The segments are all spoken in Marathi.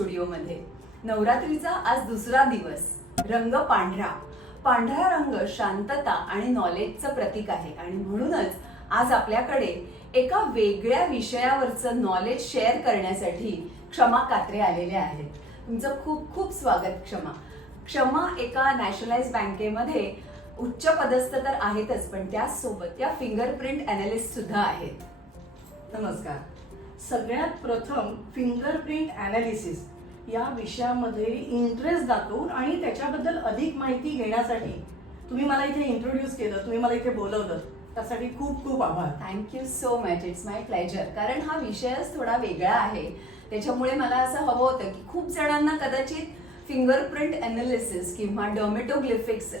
स्टुडिओमध्ये. नवरात्रीचा आज दुसरा दिवस. रंग पांढरा. पांढरा रंग शांतता आणि नॉलेजचं प्रतीक आहे आणि म्हणूनच आज आपल्याकडे एका वेगळ्या विषयावरचं नॉलेज शेअर करण्यासाठी क्षमा कात्रे आलेले आहेत. तुमचं खूप खूप स्वागत क्षमा. क्षमा एका नॅशनलाइज बँकेमध्ये उच्च पदस्थ तर आहेतच, पण त्याचसोबत त्या फिंगरप्रिंट अॅनालिस्ट सुद्धा आहेत. नमस्कार. सगळ्यात प्रथम फिंगरप्रिंट अॅनालिसिस या विषयामध्ये इंटरेस्ट दाखवून आणि त्याच्याबद्दल अधिक माहिती घेण्यासाठी तुम्ही मला इथे इंट्रोड्यूस केलं, तुम्ही मला इथे बोलवलं, त्यासाठी खूप खूप आभार. Thank you so much. It's my pleasure. कारण हा विषयच थोडा वेगळा आहे, त्याच्यामुळे मला असं हवं होतं की खूप जणांना कदाचित फिंगरप्रिंट अॅनालिसिस किंवा डर्मेटोग्लिफिक्स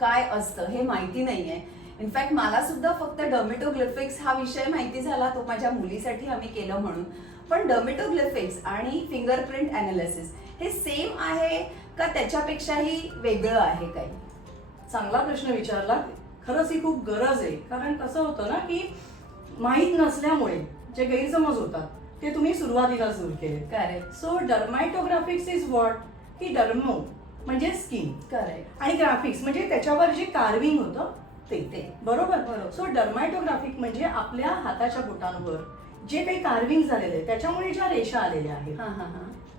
काय असतं हे माहिती नाहीये. इनफॅक्ट मला सुद्धा फक्त डर्मेटोग्लिफिक्स हा विषय माहिती झाला, तो माझ्या मुलीसाठी आम्ही केलं म्हणून. पण डर्मेटोग्लिफिक्स आणि फिंगरप्रिंट अॅनालिसिस हे सेम आहे का त्याच्यापेक्षाही वेगळं आहे काही? चांगला प्रश्न विचारला. खरंच ही खूप गरज आहे, कारण कसं होतं ना की माहीत नसल्यामुळे जे गैरसमज होतात ते तुम्ही सुरुवातीला सुरू केले. करेक्ट. सो डर्मॅटोग्राफिक्स इज व्हॉट, की डर्मो म्हणजे स्किन, करेक्ट. आणि ग्राफिक्स म्हणजे त्याच्यावर जे कार्विंग होतं ते. बरोबर. सो डर्मॅटोग्राफिक म्हणजे आपल्या हाताच्या बोटांवर जे काही कार्विंग झालेलं आहे त्याच्यामुळे ज्या रेषा आलेल्या आहेत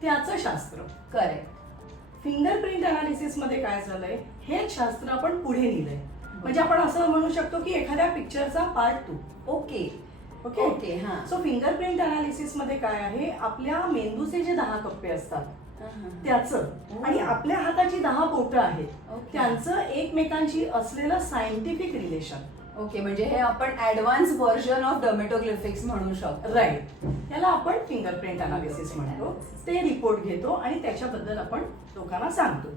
त्याचं शास्त्र. करेक्ट. फिंगरप्रिंट अनालिसिस मध्ये काय झालंय, हे शास्त्र आपण पुढे नेलंय. म्हणजे आपण असं म्हणू शकतो की एखाद्या पिक्चरचा पार्ट 2. Okay okay okay. हा. सो फिंगरप्रिंट अनालिसिस मध्ये काय आहे, आपल्या मेंदूचे जे 10 कप्पे असतात त्याचं आणि आपल्या हाताची 10 बोटं आहेत त्यांचं एकमेकांशी असलेलं सायंटिफिक रिलेशन. ओके, म्हणजे हे आपण ऍडव्हान्स व्हर्जन ऑफ डर्मेटोग्लिफिक्स म्हणू शकतो. राईट. याला आपण फिंगरप्रिंट अनालिसिस म्हणतो. ते रिपोर्ट घेतो आणि त्याच्याबद्दल आपण लोकांना सांगतो.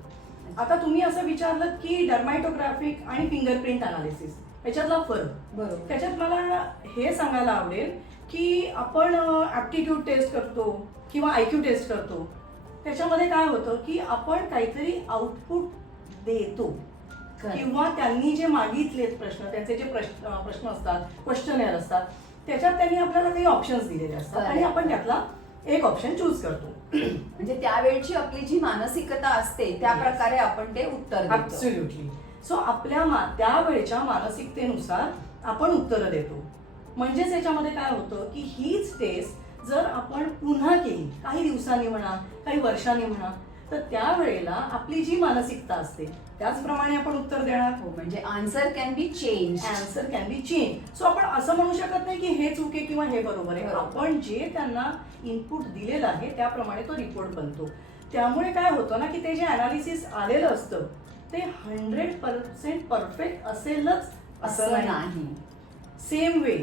आता तुम्ही असं विचारलं की डर्मॅटोग्राफिक आणि फिंगरप्रिंट अनालिसिस याच्यातला फरक. बरोबर. त्याच्यात मला हे सांगायला आवडेल की आपण ऍप्टिट्यूड टेस्ट करतो किंवा आयक्यू टेस्ट करतो, त्याच्यामध्ये काय होतं की आपण काहीतरी आउटपुट देतो किंवा त्यांनी जे मागितलेत प्रश्न, त्यांचे जे प्रश्न असतात, क्वेश्चनेअर असतात, त्याच्यात त्यांनी आपल्याला काही ऑप्शन्स दिलेले असतात आणि आपण त्यातला एक ऑप्शन चूज करतो. म्हणजे त्यावेळची आपली जी मानसिकता असते त्या प्रकारे आपण ते उत्तर देतो. ऍब्सोल्युटली. सो आपल्या त्यावेळच्या मानसिकतेनुसार आपण उत्तरं देतो. म्हणजेच याच्यामध्ये काय होतं की हीच टेस्ट जर आपण पुन्हा केली काही दिवसांनी म्हणा, काही वर्षांनी म्हणा, तर त्यावेळेला आपली जी मानसिकता असते त्याचप्रमाणे आपण उत्तर देणार. हो, म्हणजे answer can be change. Answer can be change. So आपण असं म्हणू शकत नाही की हे चूक आहे किंवा हे बरोबर आहे. आपण जे त्यांना इनपुट दिलेलं आहे त्याप्रमाणे तो रिपोर्ट बनतो. त्यामुळे काय होतं ना की ते जे अनालिसिस आलेलं असतं ते 100% परफेक्ट असेलच असं नाही. सेम वे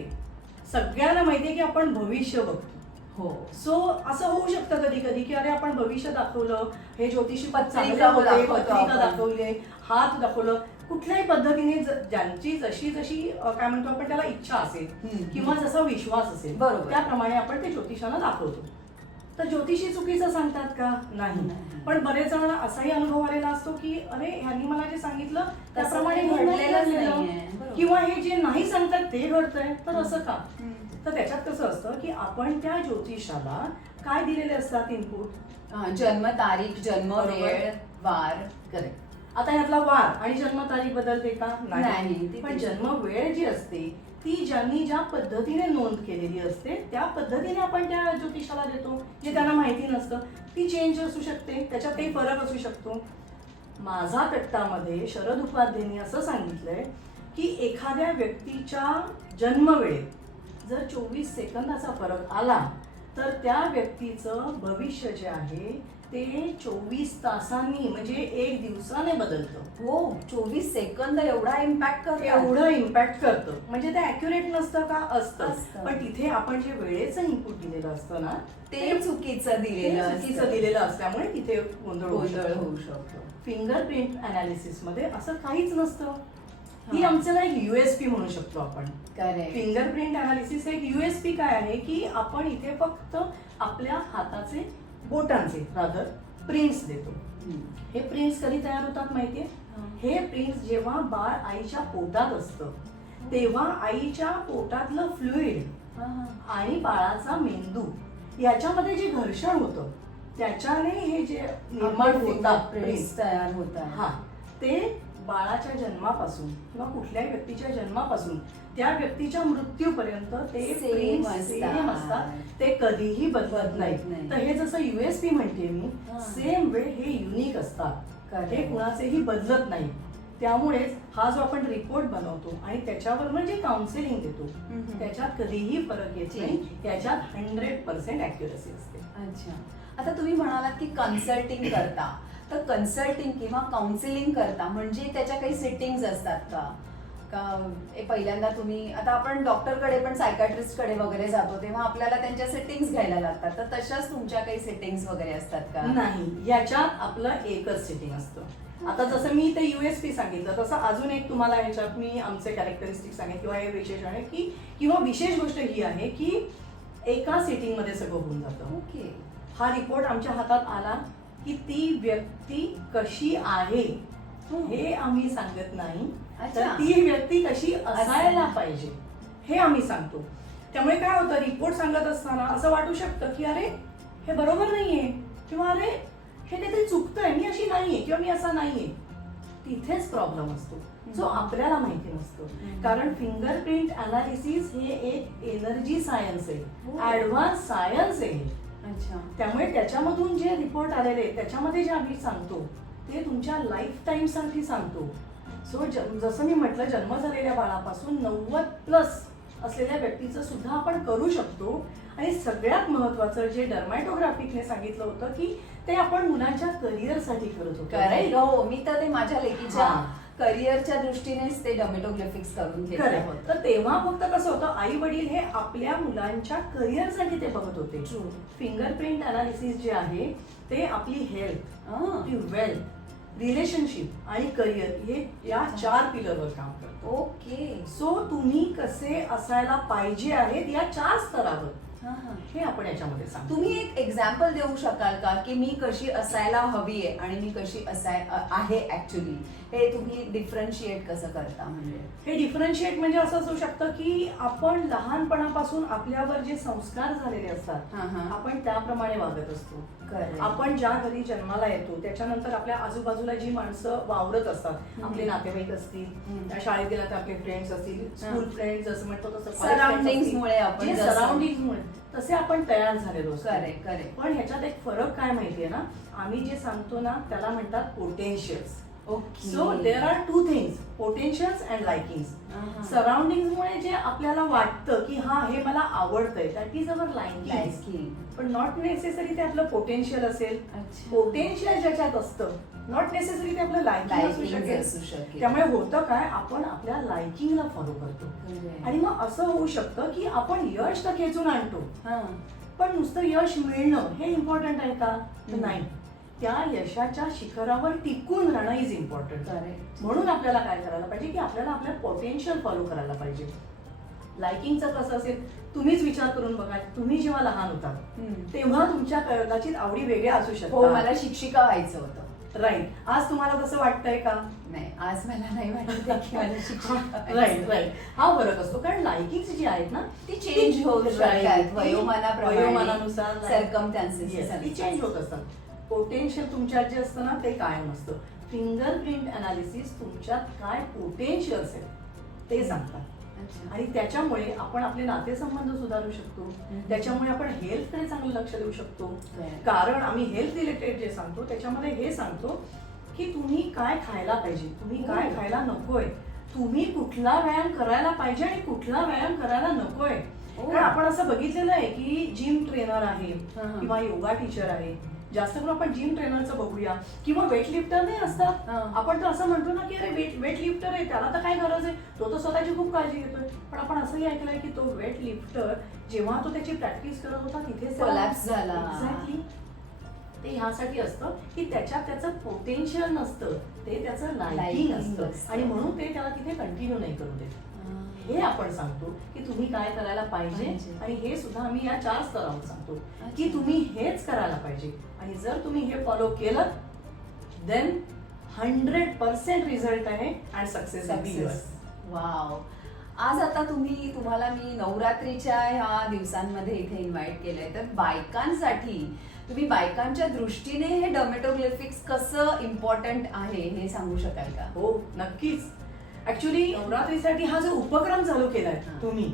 सगळ्यांना माहितीये की आपण भविष्य बघतो. हो. सो असं होऊ शकतं कधी कधी की अरे आपण भविष्य दाखवलं, हे ज्योतिषी पत्रिका दाखवले, हात दाखवलं, कुठल्याही पद्धतीने ज्यांची जशी जशी काय म्हणतो आपण त्याला इच्छा असेल किंवा जसा विश्वास असेल बरोबर त्याप्रमाणे आपण ते ज्योतिषांना दाखवतो. तर ज्योतिषी चुकीचं सांगतात का? नाही. पण बरेच जण असाही अनुभव आलेला असतो की अरे ह्यांनी मला जे सांगितलं त्याप्रमाणे घडलेलं, किंवा हे जे नाही सांगतात ते घडतंय, तर असं का? तर त्याच्यात कसं असतं की आपण त्या ज्योतिषाला काय दिलेले असतात इनपुट, जन्म तारीख, जन्म वेळ, वार. करेक्ट. आता यातला वार आणि जन्म तारीख बदलते का? नाही. पण जन्म वेळ जी असते ती ज्यांनी ज्या पद्धतीने नोंद केलेली असते त्या पद्धतीने आपण त्या ज्योतिषाला देतो. जे त्यांना माहिती नसतं ती चेंज असू शकते, त्याच्यात काही फरक असू शकतो. माझा कट्टामध्ये शरद उपाध्यायांनी असं सांगितलंय की एखाद्या व्यक्तीच्या जन्मवेळेत जर 24 सेकंदाचा फरक आला तर त्या व्यक्तीचं भविष्य जे आहे ते 24 तासांनी म्हणजे 1 दिवसाने बदलतं. हो, 24 सेकंद एवढा इम्पॅक्ट करतो. एवढं इम्पॅक्ट करतं. म्हणजे ते अॅक्युरेट नसतं का? असतं. असतं. पण तिथे आपण जे वेळेचं इनपुट दिलेलं असतं ना ते चुकीचं दिलेलं असल्यामुळे तिथे गोंधळ होऊ शकतो. फिंगरप्रिंट अनालिसिस मध्ये असं काहीच नसतं. ही आमचं एक युएसपी म्हणू शकतो आपण. फिंगरप्रिंट अनालिसिस एक युएसपी काय आहे की आपण इथे फक्त आपल्या हाताचे बोटांचे रादर प्रिंट्स देतो. हे प्रिंट्स कधी तयार होतात माहितीये? हे प्रिंट्स जेव्हा बाळ आईच्या पोटात असतं तेव्हा आईच्या पोटातलं फ्लुइड आणि बाळाचा मेंदू याच्यामध्ये जे घर्षण होतं त्याच्याने हे जे निर्माण होतात प्रिंट्स तयार होतात. हा ते बाळाच्या जन्मापासून किंवा कुठल्याही व्यक्तीच्या जन्मापासून त्या व्यक्तीच्या मृत्यूपर्यंत ते Same प्रिंट्स असतात. सेम असतात. ते कधीही बदलत नाही. तर हे जसं युएसपी म्हणते मी, हा. सेम वे हे युनिक असतात. Correct. हे कुणाचेही बदलत नाही. त्यामुळेच हा जो आपण रिपोर्ट बनवतो आणि त्याच्यावर जे काउन्सिलिंग देतो हम्म. त्याच्यात कधीही फरक येत नाही. Change. याच्यात 100% ॲक्युरसी असते. अच्छा, आता तुम्ही म्हणालात की कन्सल्टिंग करता, तर कन्सल्टिंग किंवा काउन्सिलिंग करता म्हणजे त्याच्या काही सेटिंग्स असतात का? पहिल्यांदा तुम्ही, आता आपण डॉक्टरकडे पण सायकाट्रिस्टकडे वगैरे जातो तेव्हा आपल्याला त्यांच्या सेटिंग्स घ्यायला लागतात, तर तशाच तुमच्या काही सेटिंग्स वगैरे असतात का? नाही, याच्यात आपलं एकच सेटिंग असतं. आता जसं मी ते युएसपी सांगितलं तसं अजून एक तुम्हाला ह्याच्यात मी आमचे कॅरेक्टरिस्टिक सांगेन किंवा हे विशेष आहे की किंवा विशेष गोष्ट ही आहे की एका सेटिंग मध्ये सगळं होऊन जातं. ओके. हा रिपोर्ट आमच्या हातात आला की ती व्यक्ती कशी आहे हे आम्ही सांगत नाही, तर अच्छा. ती व्यक्ती कशी असायला पाहिजे हे आम्ही सांगतो. त्यामुळे काय होतं, रिपोर्ट सांगत असताना असं वाटू शकतं की अरे हे बरोबर नाहीये किंवा अरे हे काहीतरी चुकतंय, मी अशी नाहीये किंवा मी असा नाहीये. तिथेच प्रॉब्लेम असतो जो आपल्याला माहिती नसतो. कारण फिंगरप्रिंट अनालिसिस हे एक एनर्जी सायन्स आहे, हो. ऍडव्हान्स सायन्स आहे. अच्छा. त्यामुळे त्याच्यामधून जे रिपोर्ट आलेले आहेत त्याच्यामध्ये जे आम्ही सांगतो ते तुमच्या लाईफ टाईम साठी सांगतो. सो जसं मी म्हटलं, जन्म झालेल्या बाळापासून 90+ असलेल्या व्यक्तीचं सुद्धा आपण करू शकतो. आणि सगळ्यात महत्वाचं जे डर्मॅटोग्राफिकने सांगितलं होतं की ते आपण मुलांच्या करिअरसाठी करत होतो. करेक्ट. हो, मी तर ते माझ्या लेकीच्या हा. करिअरच्या दृष्टीनेच ते डर्मेटोग्राफिक्स करून घेतलं करेक्ट. होतं. तर तेव्हा फक्त कसं होतं, आई वडील हे आपल्या मुलांच्या करिअरसाठी ते बघत होते. True. फिंगरप्रिंट अनालिसिस जे आहे ते आपली हेल्थ, आपली वेल्थ, रिलेशनशिप आणि करिअर हे या 4 पिलरवर काम करतं. ओके. सो तुम्ही कसे असायला पाहिजे आहेत या 4 स्तरावर हा, हा. हे आपण याच्यामध्ये सांगतो. तुम्ही एक एक्झाम्पल देऊ शकाल का की मी कशी असायला हवी आहे आणि मी कशी आहे ऍक्च्युली, हे तुम्ही डिफरन्शिएट कसं करता? म्हणजे हे डिफरन्शिएट म्हणजे असं असू शकतं की आपण लहानपणापासून आपल्यावर जे संस्कार झालेले असतात हा, हा. आपण त्याप्रमाणे वागत असतो. Correct. आपण ज्या घरी जन्माला येतो त्याच्यानंतर आपल्या आजूबाजूला जी माणसं वावरत असतात, आपले नातेवाईक असतील, त्या शाळेत गेला तर आपले फ्रेंड्स असतील, स्कूल फ्रेंड्स जसं म्हणतो तसं Surroundings मुळे आपण जसं- सराउंडिंग तसे आपण तयार झालेलो असतो. Correct, correct. पण ह्याच्यात एक फरक काय माहितीये ना, आम्ही जे सांगतो ना त्याला म्हणतात potentials. Okay. So there are 2 things, potentials and likings. Surrounding मुळे जे आपल्याला वाटतं की हा हे मला आवडतंय, दॅट इज अवर लाइकिंग. पण नॉट नेसेसरी ते आपलं पोटेन्शियल असेल. अच्छा. पोटेन्शियल ज्याच्यात असतं नॉट नेसेसरी ते आपलं लाइकिंग असू Liking असू शकेल. शकेल. त्यामुळे होतं काय, आपण आपल्या लाइकिंगला फॉलो करतो. Correct. आणि मग असं होऊ शकतं की आपण यश तर खेचून आणतो, हा. पण नुसतं यश मिळणं हे इम्पॉर्टंट आहे का? तर हम्म. नाही. त्या यशाच्या शिखरावर टिकून राहणं इज इम्पॉर्टंट. Correct. म्हणून आपल्याला काय करायला पाहिजे की आपल्याला आपलं पोटेन्शियल फॉलो करायला पाहिजे. लाइकिंगचं कसं असेल, तुम्हीच विचार करून बघा, तुम्ही जेव्हा लहान होतात हम्म. तेव्हा तुमच्या कदाचित आवडी वेगळ्या असू हो, शकतात. मला शिक्षिका व्हायचं होतं. राईट. आज तुम्हाला तसं वाटतंय का? नाही, आज मला नाही वाटत आहे की मला शिक्षिका व्हायचं. Right right. हा फरक असतो. कारण लाइकिंग जी आहेत ना ती चेंज होऊ Right. शकतात ती वयोमानाप्रमाणे, वयोमानानुसार circumstances Yes, ती नुसार. चेंज होत असतात. पोटेन्शियल तुमच्यात जे असतं ना ते कायम असतं. फिंगरप्रिंट अनालिसिस तुमच्यात काय पोटेन्शियल्स आहेत ते सांगतात. अच्छा. आणि त्याच्यामुळे आपण आपले नातेसंबंध सुधारू शकतो. त्याच्यामुळे आपण हेल्थकडे चांगलं लक्ष देऊ शकतो. Correct. कारण आम्ही हेल्थ रिलेटेड जे सांगतो त्याच्यामध्ये हे सांगतो की तुम्ही काय खायला पाहिजे, तुम्ही काय हो. खायला नकोय, तुम्ही कुठला व्यायाम करायला पाहिजे आणि कुठला व्यायाम करायला नकोय. हो. कारण आपण असं बघितलेलं आहे की जिम ट्रेनर आहे हा, हा. किंवा योगा टीचर आहे, जास्त करून आपण जिम ट्रेनरचं बघूया, किंवा वेट लिफ्टर नाही असतात. हा. आपण तर असं म्हणतो ना की अरे वेट लिफ्टर आहे, त्याला तर काय गरज आहे, तो तर स्वतःची खूप काळजी घेतोय. पण आपण असंही ऐकलंय की तो वेट लिफ्टर जेव्हा तो त्याची प्रॅक्टिस करत होता तिथेच Collapse झाला. एक्झॅक्टली. ते ह्यासाठी असतं की त्याच्यात त्याचं पोटेन्शियल नसतं, ते त्याचं लाइकिंग Liking असतं असतं. आणि म्हणून ते त्याला तिथे कंटिन्यू नाही करू देत. हे आपण सांगतो की तुम्ही काय करायला पाहिजे. पाहिजे. आणि हे सुद्धा आम्ही या 4 स्तरावर सांगतो की अच्छा. तुम्ही हेच करायला पाहिजे. आणि जर तुम्ही हे फॉलो केलं देन 100% रिझल्ट आहे अँड सक्सेस सक्सेस. वाव. आज आता तुम्हाला मी नवरात्रीच्या ह्या दिवसांमध्ये इथे इन्व्हाइट केलंय, तर बायकांसाठी तुम्ही बायकांच्या दृष्टीने हे डर्मेटोग्लिफिक्स कसं इम्पॉर्टंट आहे हे सांगू शकाल का? हो नक्कीच. ऍक्च्युली नवरात्रीसाठी हा जो उपक्रम चालू केलाय तुम्ही,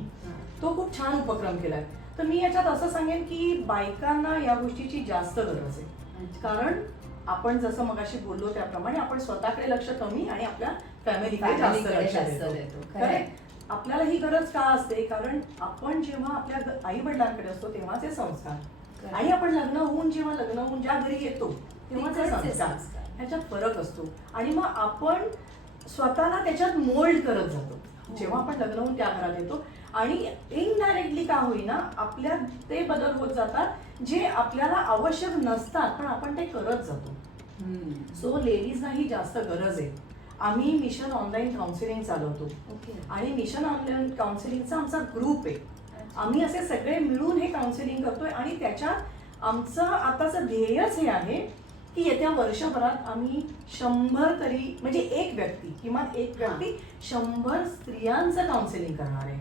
तो खूप छान उपक्रम केलाय. तर मी याच्यात असं सांगेन की बायकांना या गोष्टीची जास्त गरज आहे. कारण आपण जसं मगाशी बोललो त्याप्रमाणे आपण स्वतःकडे लक्ष कमी आणि आपल्या फॅमिलीकडे जास्त लक्ष देतो. Correct? आपल्याला ही गरज का असते? कारण आपण जेव्हा आपल्या आई वडिलांकडे असतो तेव्हाचे संस्कार आणि आपण लग्न होऊन ज्या घरी येतो तेव्हाचे तिकडचे संस्कार ह्याच्यात फरक असतो. आणि मग आपण स्वतःला त्याच्यात मोल्ड करत जातो जेव्हा आपण लग्न होऊन त्या घरात येतो. आणि इनडायरेक्टली का होईना आपल्यात ते बदल होत जातात जे आपल्याला आवश्यक नसतात पण आपण ते करत जातो. सो लेडीजना ही जास्त गरज आहे. आम्ही मिशन ऑनलाईन काउन्सिलिंग चालवतो आणि मिशन ऑनलाईन काउन्सिलिंगचा आमचा ग्रुप आहे. आम्ही असे सगळे मिळून हे काउन्सिलिंग करतोय आणि त्याच्यात आमचं आताचं ध्येयच हे आहे की येत्या वर्षभरात आम्ही 100 तरी म्हणजे किमान एक व्यक्ती 100 स्त्रियांचं काउन्सिलिंग करणार आहे.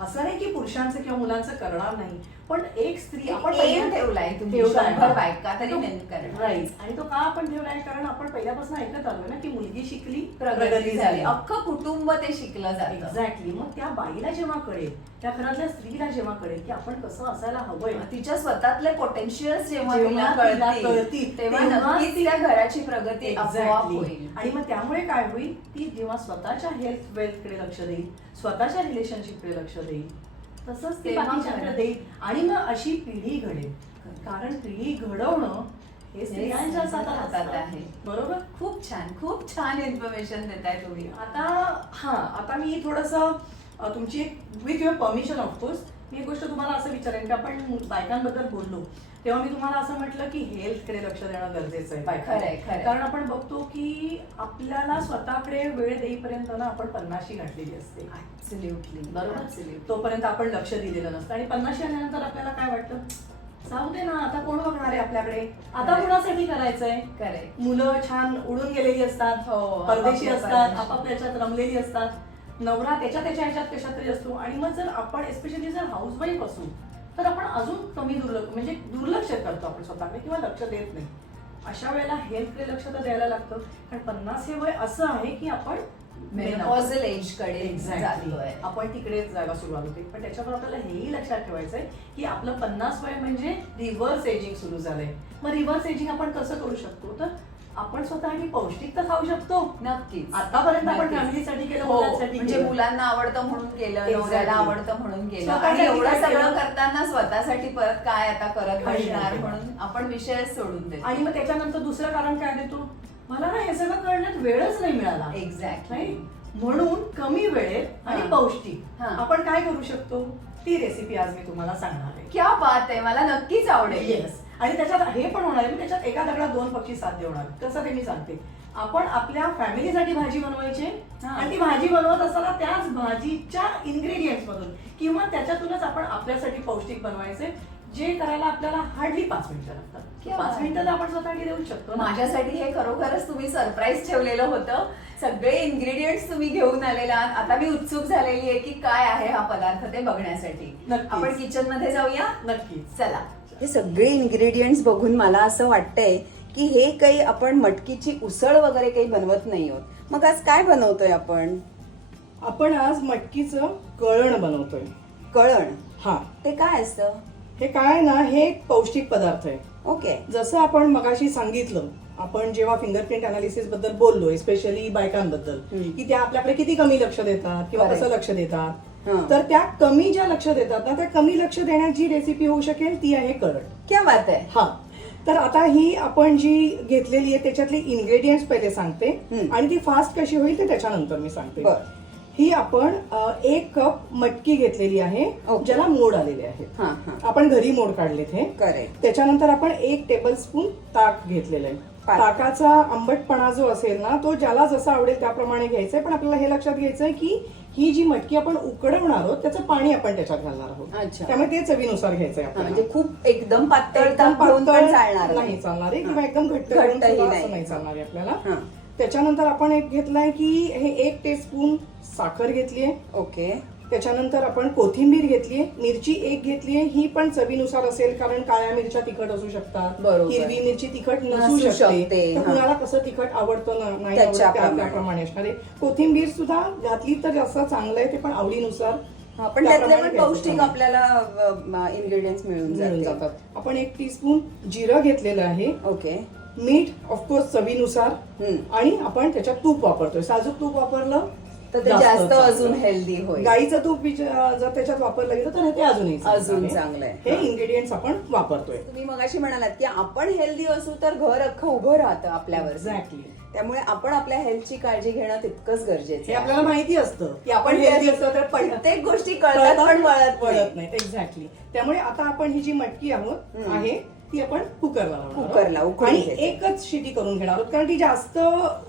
असं नाही की पुरुषांचं किंवा मुलांचं करणार नाही, पण एक स्त्री आपण ठेवलाय तुम्ही 100 बायका तरी करणार. राईट. आणि तो का आपण ठेवलाय? कारण आपण पहिल्यापासून ऐकत आलोय ना की मुलगी शिकली प्रगती झाली, अख्खं कुटुंब ते शिकलं जातं. एक्झॅक्टली. मग त्या बाईला जेव्हा कळेल, त्या घरातल्या स्त्रीला जेव्हा कळेल की आपण कसं असायला हवंय, तिच्या स्वतःतले पोटेन्शियल्स जेव्हा तिला तिला कळतील, तेव्हा नक्कीच त्या घराची प्रगती आपोआप होईल. आणि मग त्यामुळे काय होईल, ती जेव्हा स्वतःच्या हेल्थ वेल्थकडे लक्ष देईल, स्वतःच्या रिलेशनशिपकडे लक्ष देईल, तसंच ते बाकीच्याकडे देईल आणि मग अशी पिढी घडेल. कारण पिढी घडवणं हे स्त्रियांच्या हातात आहे. बरोबर. खूप छान इन्फॉर्मेशन देताय तुम्ही. आता मी थोडंसं तुमची विथ युअर परमिशन ऑफकोर्स मी एक गोष्ट तुम्हाला असं विचारेन की आपण बायकांबद्दल बोललो तेव्हा मी तुम्हाला असं म्हटलं की हेल्थकडे लक्ष देणं गरजेचं आहे बायकांना. कारण आपण बघतो की आपल्याला स्वतःकडे वेळ देईपर्यंत ना आपण 50शी गाठलेली असते. बरोबर. तोपर्यंत आपण लक्ष दिलेलं नसतं आणि 50शी आल्यानंतर आपल्याला काय वाटतं, जाऊ दे ना, आता कोण बघणार आहे आपल्याकडे, आता कुणासाठी करायचंय. मुलं छान उडून गेलेली असतात, परदेशी असतात, आपापल्या ह्याच्यात रमलेली असतात, नवरा त्याच्या ह्याच्यात कशात तरी असतो. आणि मग जर आपण एस्पेशली जर हाऊसवाईफ असू तर आपण अजून कमी दुर्लक्ष करतो आपण स्वतःकडे किंवा लक्ष देत नाही. अशा वेळेला हेल्थकडे लक्ष तर द्यायला लागतं. कारण 50 हे वय असं आहे की आपण मेनोपॉझल एज कडे जातोय, आपण तिकडेच जायला सुरुवात होते. पण त्याच्यावर आपल्याला हेही लक्षात ठेवायचंय की आपलं 50 वय म्हणजे रिव्हर्स एजिंग सुरू झालंय. मग रिव्हर्स एजिंग आपण कसं करू शकतो, तर आपण स्वतःसाठी पौष्टिक तर खाऊ शकतो. नक्कीच. आतापर्यंत आपण फॅमिलीसाठी केलं, मुलांसाठी म्हणजे मुलांना आवडतं म्हणून केलं, नवऱ्याला आवडतं म्हणून केलं आणि एवढं सगळं करताना स्वतःसाठी परत काय आता करत बसणार म्हणून आपण विषयच सोडून देतो. आणि मग त्याच्यानंतर दुसरं कारण काय देतो, मला ना हे सगळं करण्यात वेळच नाही मिळाला. एक्झॅक्टली. म्हणून कमी वेळेत आणि पौष्टिक आपण काय करू शकतो, ती रेसिपी आज मी तुम्हाला सांगणार आहे. क्या बात आहे, मला नक्कीच आवडेल. येस. आणि त्याच्यात हे पण होणार आहे, त्याच्यात एका दगडात 2 पक्षी साध्य होणार. कसं ते मी सांगते. आपण आपल्या फॅमिलीसाठी भाजी बनवायची आणि ती भाजी बनवत असताना त्याच भाजीच्या इन्ग्रेडियंट्स मधून किंवा त्याच्यातूनच आपण आपल्यासाठी पौष्टिक बनवायचे, जे करायला आपल्याला हार्डली 5 मिनिटं लागतात. 5 मिनिटं तर आपण स्वतःसाठी देऊ शकतो. माझ्यासाठी हे खरोखरच तुम्ही सरप्राईज ठेवलेलं होतं. सगळे इन्ग्रेडियंट्स तुम्ही घेऊन आलेला. आता मी उत्सुक झालेली आहे की काय आहे हा पदार्थ ते बघण्यासाठी. आपण किचन मध्ये जाऊया. नक्कीच. चला. हे सगळे इन्ग्रेडियंट्स बघून मला असं वाटतंय की हे काही आपण मटकीची उसळ वगैरे काही बनवत नाही आहोत. मग आज काय बनवतोय आपण आज मटकीचं कळण बनवतोय. कळण? हा. ते काय असतं? हे काय ना, हे एक पौष्टिक पदार्थ आहे. ओके. जसं आपण मगाशी सांगितलं, आपण जेव्हा फिंगरप्रिंट अनालिसिस बद्दल बोललो, स्पेशली बायकांबद्दल, की त्या आपल्याकडे किती कमी लक्ष देतात किंवा कसं लक्ष देतात, तर त्या कमी ज्या लक्ष देतात ना, त्या कमी लक्ष देण्याची रेसिपी होऊ शकेल ती आहे कळण. क्या बात आहे. हा. तर आता ही आपण जी घेतलेली आहे त्याच्यातली इन्ग्रेडियंट्स पहिले सांगते आणि ती फास्ट कशी होईल ते त्याच्यानंतर मी सांगते. ही आपण 1 कप मटकी घेतलेली आहे, ज्याला मोड आलेले आहेत. आपण घरी मोड काढलेत हे. करेक्ट. त्याच्यानंतर आपण 1 टेबलस्पून ताक घेतलेलं आहे. ताकाचा आंबटपणा जो असेल ना, तो ज्याला जसा आवडेल त्याप्रमाणे घ्यायचंय. पण आपल्याला हे लक्षात घ्यायचंय की ही जी मटकी आपण उकडवणार आहोत त्याचं पाणी आपण त्याच्यात घालणार आहोत. त्यामुळे ते चवीनुसार घ्यायचंय आपल्याला. म्हणजे खूप एकदम पातळ नाही चालणार आहे किंवा एकदम घट्ट नाही चालणार आहे आपल्याला. त्याच्यानंतर आपण एक घेतलाय की हे 1 टीस्पून साखर घेतलीये. ओके. त्याच्यानंतर आपण कोथिंबीर घेतलीये, मिरची एक घेतलीये, ही पण चवीनुसार असेल कारण काळ्या मिरच्या तिखट असू शकतात, बरोबर. हिरवी मिरची तिखट नसू नसू शकते, शकते, तर हा. कुणाला कसं तिखट आवडतं नाही आवडतं त्याप्रमाणे असणार आहे. कोथिंबीर सुद्धा घातली तर जास्त चांगलं आहे, ते पण आवडीनुसार पण त्यातले त्याप्रमाणे पण घ्यायचं. पौष्टिक आपल्याला इन्ग्रेडियंट्स मिळून मिळून जातात. जातात. आपण 1 टीस्पून जिरं घेतलेलं आहे, ओके. मीठ ऑफकोर्स चवीनुसार, आणि आपण त्याच्यात तूप वापरतोय. साजूक तूप वापरलं तर ते जास्त अजून हेल्दी होईल. गाईचं तूप जर त्याच्यात वापरलं गेलं तर ते अजून चांगलं आहे. हे इन्ग्रेडियंट्स आपण वापरतोय. तुम्ही मगाशी म्हणालात की आपण हेल्दी असू तर घर अख्खं उभं राहतं आपल्यावर. एक्झॅक्टली. त्यामुळे आपण आपल्या हेल्थची काळजी घेणं तितकंच गरजेचं हे आहे. आपल्याला माहिती असतं की आपण हेल्दी असतो तर प्रत्येक गोष्टी कळतात पण वळत नाही. एक्झॅक्टली. त्यामुळे आता आपण ही जी मटकी आहे ती आपण कुकरला कुकरला उकळून आणि घ्यायची. एकच शिटी करून घेणार आहोत, कारण ती जास्त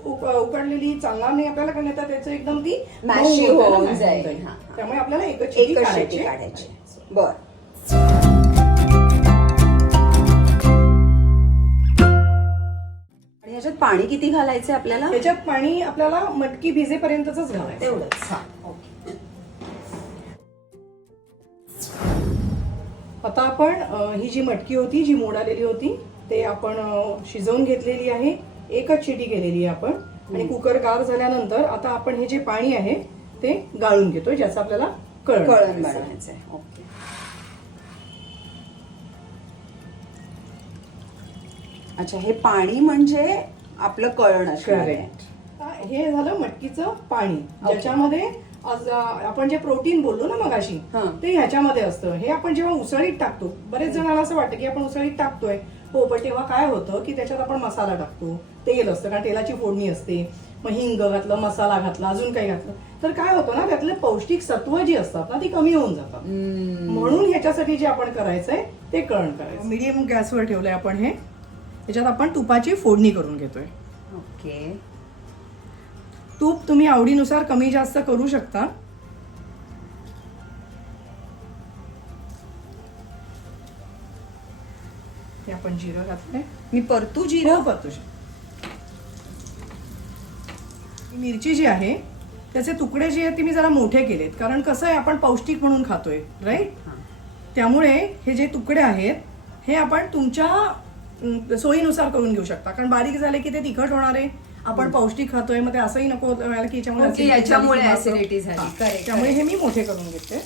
उकडलेली चालणार नाही आपल्याला, कारण आता त्याचं एकदम ती मॅशी मऊ होतं ना, होऊन मॅश जाईल. होऊन हा. त्यामुळे आपल्याला एकच शिटी एकच शिटी काढायची. बर. आणि ह्याच्यात पाणी किती घालायचं आपल्याला? त्याच्यात पाणी आपल्याला मटकी भिजेपर्यंतच घालायचं. तेवढंच. हा. ओके. आता आपण ही जी मटकी होती, जी मोड आलेली होती, ते आपण शिजवून घेतलेली आहे. एकच शिटी केलेली आहे आपण, आणि कुकर गार झाल्यानंतर आता आपण हे जे पाणी आहे ते गाळून घेतोय, ज्याचं आपल्याला कळण बनवायचंय. ओके. अच्छा, हे पाणी म्हणजे आपलं कळण असणार आहे. करेक्ट. हे झालं मटकीचं पाणी, ज्याच्यामध्ये आपण जे प्रोटीन बोललो ना मगाशी, ते ह्याच्यामध्ये असतं. हे आपण जेव्हा उसळीत टाकतो, बरेच जणांना असं वाटतं की आपण उसळीत टाकतोय, हो, पण तेव्हा काय होतं की त्याच्यात आपण मसाला टाकतो, तेल असतं, कारण तेलाची फोडणी असते, मग हिंग घातलं, मसाला घातला, अजून काही घातलं तर काय होतं ना, त्यातले पौष्टिक सत्व जी असतात ना ती कमी होऊन जातात. म्हणून ह्याच्यासाठी जे आपण करायचंय ते कळण करायचं. मीडियम गॅसवर ठेवलंय आपण हे. त्याच्यात आपण तुपाची फोडणी करून घेतोय. ओके. तूप तुम्ही आवडीनुसार कमी जास्त करू शकता. ते आपण जिरं घातलंय. मी परतू जिरं? परतू. मिरची जी आहे त्याचे तुकडे जे आहेत ते मी जरा मोठे केलेत, कारण कसं आहे आपण पौष्टिक म्हणून खातोय, राईट. त्यामुळे हे जे तुकडे आहेत हे आपण तुमच्या सोयीनुसार करून घेऊ शकता, कारण बारीक झाले की ते तिखट होणार आहे. आपण पौष्टिक खातोय, मग ते असंही नको व्हायला की याच्यामुळे ऍसिडिटी झाली. त्यामुळे हे मी मोठे करून घेते.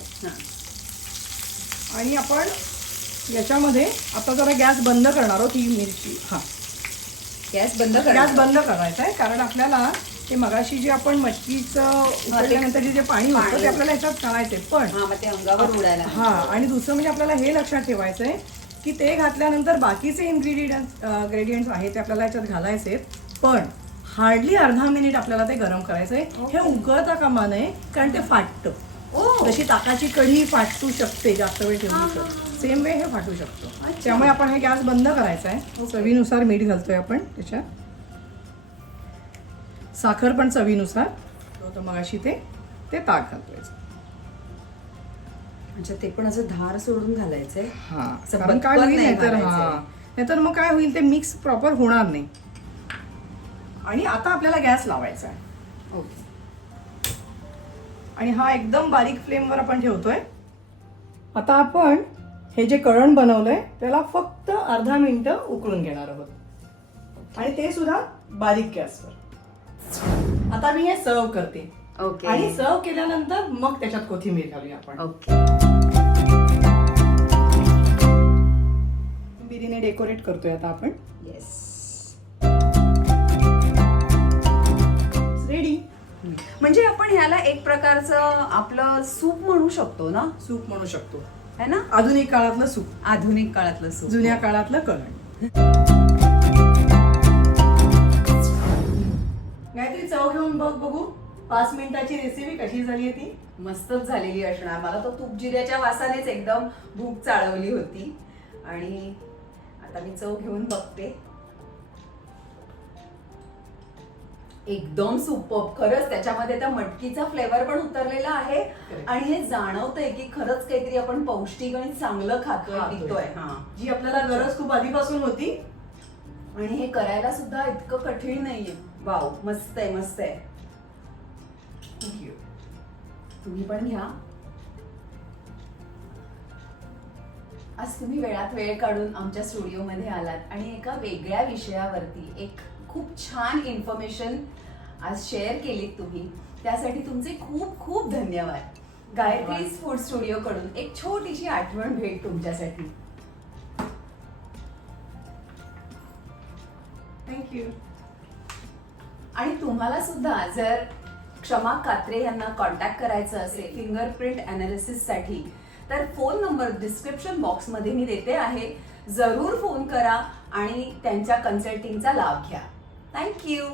आणि आपण याच्यामध्ये आता जरा गॅस बंद करणार आहोत. ही मिरची गॅस बंद करायचा आहे, कारण आपल्याला ते मगाशी जे आपण मटकीचं उकळल्यानंतर जे पाणी होतं ते आपल्याला ह्याच्यात घालायचंय. पण ते अंगावर उडायला. आणि दुसरं म्हणजे आपल्याला हे लक्षात ठेवायचंय की ते घातल्यानंतर बाकीचे इन्ग्रेडियंट्स आहेत ते आपल्याला याच्यात घालायचे, पण हार्डली अर्धा मिनिट आपल्याला ते गरम करायचंय. हे उकळता कामा नये, कारण ते फाटतं. जशी ताकाची कढी फाटू शकते जास्त वेळ ठेवली तर, सेम वे हे फाटू शकतो. त्यामुळे आपण हे गॅस बंद करायचा आहे. चवीनुसार मीठ घालतोय आपण त्याच्यात, साखर पण चवीनुसार, मग अशी ते ताक घालतोय. अच्छा, ते पण असं धार सोडून घालायचंय. कारण काय होईल नाहीतर मग काय होईल, ते मिक्स प्रॉपर होणार नाही. आणि आता आपल्याला गॅस लावायचा आहे. ओके. आणि हा एकदम बारीक फ्लेमवर आपण ठेवतोय. आता आपण हे जे कळण बनवलंय त्याला फक्त अर्धा मिनिटं उकळून घेणार आहोत, आणि ते सुद्धा बारीक गॅसवर. आता मी हे सर्व करते. ओके. आणि सर्व केल्यानंतर मग त्याच्यात कोथिंबीर घालूया आपण. ओके. कोथिंबीरीने डेकोरेट करतोय आता आपण. येस. रेडी. म्हणजे आपण ह्याला एक प्रकारचं आपलं सूप म्हणू शकतो ना? सूप म्हणू शकतो, है ना? आधुनिक काळातलं सूप, आधुनिक काळातलं सूप, जुन्या काळातलं कळण. काहीतरी चव घेऊन बघू 5 मिनिटाची रेसिपी कशी झाली ती. मस्तच झालेली असणार. मला तो तूप जिऱ्याच्या वासानेच एकदम भूक चाळवली होती. आणि आता मी चव घेऊन बघते. एकदम सुपर. खरंच त्याच्यामध्ये त्या मटकीचा फ्लेवर पण उतरलेला आहे. आणि हे जाणवतंय की खरंच काहीतरी आपण पौष्टिक आणि चांगलं खातोय पितोय. जी आपल्याला गरज खूप आधीपासून होती. आणि हे करायला सुद्धा इतकं कठीण नाहीये. वाव, मस्त आहे, मस्त आहे. थँक्यू. तुम्ही पण घ्या. आज तुम्ही वेळात वेळ काढून आमच्या स्टुडिओमध्ये आलात आणि एका वेगळ्या विषयावरती एक खूप छान इन्फॉर्मेशन आज शेअर केलीत तुम्ही. त्यासाठी तुमचे खूप खूप धन्यवाद. गायत्रीज फूड स्टुडिओ कडून एक छोटीशी आठवण भेट तुमच्यासाठी. थँक्यू. आणि तुम्हाला सुद्धा जर क्षमा कात्रे यांना कॉन्टॅक्ट करायचं असेल फिंगरप्रिंट अनालिसिससाठी तर फोन नंबर डिस्क्रिप्शन बॉक्समध्ये मी देते आहे. जरूर फोन करा आणि त्यांच्या कन्सल्टिंगचा लाभ घ्या. थँक्यू.